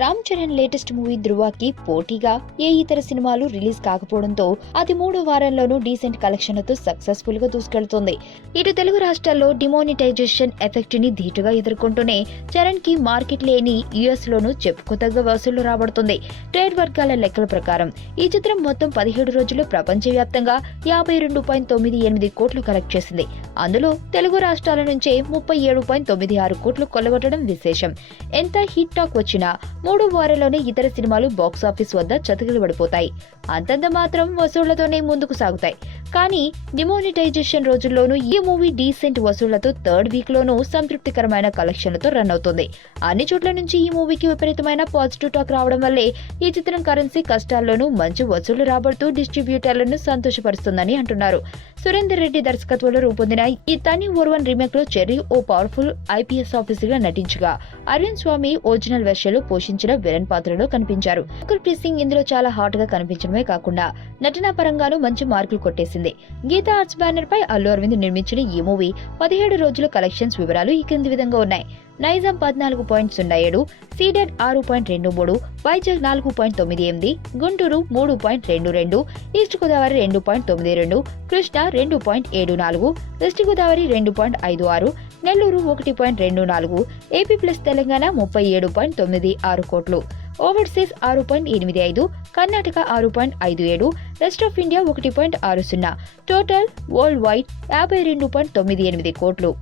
Ram Charan latest movie ధృవకి పోటీగా ఏ ఇతర సినిమాలు రిలీజ్ కాకపోవడంతో అది 3వ వారంలోనూ డీసెంట్ కలెక్షన్లతో సక్సెస్ఫుల్ గా దూసుకెళ్తుంది. ఇటు తెలుగు రాష్ట్రాల్లో డిమానిటైజేషన్ ఎఫెక్ట్ ని ధీటుగా ఎదుర్కొంటూనే చరణ్ కి మార్కెట్ లేని యుఎస్ లోనూ చెప్పుకోదగ్గ వసూళ్లు రాబడుతుంది. ట్రేడ్ వర్గాల లెక్కల ప్రకారం ఈ చిత్రం మొత్తం 17 రోజులు ప్రపంచవ్యాప్తంగా 52.98 కోట్లు కలెక్ట్ చేసింది. అందులో తెలుగు రాష్ట్రాల నుంచే 37.96 కోట్లు కొల్లగొట్టడం విశేషం. ఎంత హిట్ టాక్ వచ్చినా 3వ వారంలోనే ఇతర సినిమాలు బాక్సాఫీస్ వద్ద చతికిలబడిపోతాయి. అంతంత మాత్రం వసూళ్లతోనే ముందుకు సాగుతాయి. కానీ డిమానిటైజేషన్ రోజుల్లోనూ ఈ మూవీ డీసెంట్ వసూళ్లతో థర్డ్ వీక్ లోనూ సంతృప్తికరమైన కలెక్షన్లతో రన్ అవుతుంది. అన్ని చోట్ల నుంచి ఈ మూవీకి విపరీతమైన పాజిటివ్ టాక్ రావడం వల్లే ఈ చిత్రం కరెన్సీ కష్టాల్లోనూ మంచి వసూళ్లు రాబడుతూ డిస్ట్రిబ్యూటర్లను సంతోషపరుస్తుందని అంటున్నారు. సురేందర్ రెడ్డి దర్శకత్వంలో రూపొందిన ఈ తని ఓర్వన్ రీమేక్ లో చెర్రీ ఓ పవర్ఫుల్ ఐపీఎస్ ఆఫీసర్ గా నటించగా అరవింద్ స్వామి ఒరిజినల్ వెర్షన్ లో పోషించిన విలన్ పాత్రలో కనిపించారు. ప్రీత్ సింగ్ ఇందులో చాలా హాట్ గా కనిపించడమే కాకుండా నటనా పరంగానూ మంచి మార్కులు కొట్టేసింది. గీతా ఆర్ట్స్ బ్యానర్ పై అల్లు అరవింద్ నిర్మించిన ఈ మూవీ 17 రోజుల కలెక్షన్స్ వివరాలు ఈ క్రింది విధంగా ఉన్నాయి. Nizam 14.07, Ceded 6.23, Vizag 4.98, Guntur 3.22, East Godavari 2.92, Krishna 2.74, West Godavari 2.56, Nellore 1.24, AP plus Telangana 37.96 కోట్లు, overseas 6.85, Karnataka 6.57, rest of India 1.60, total world wide 52.98 కోట్లు.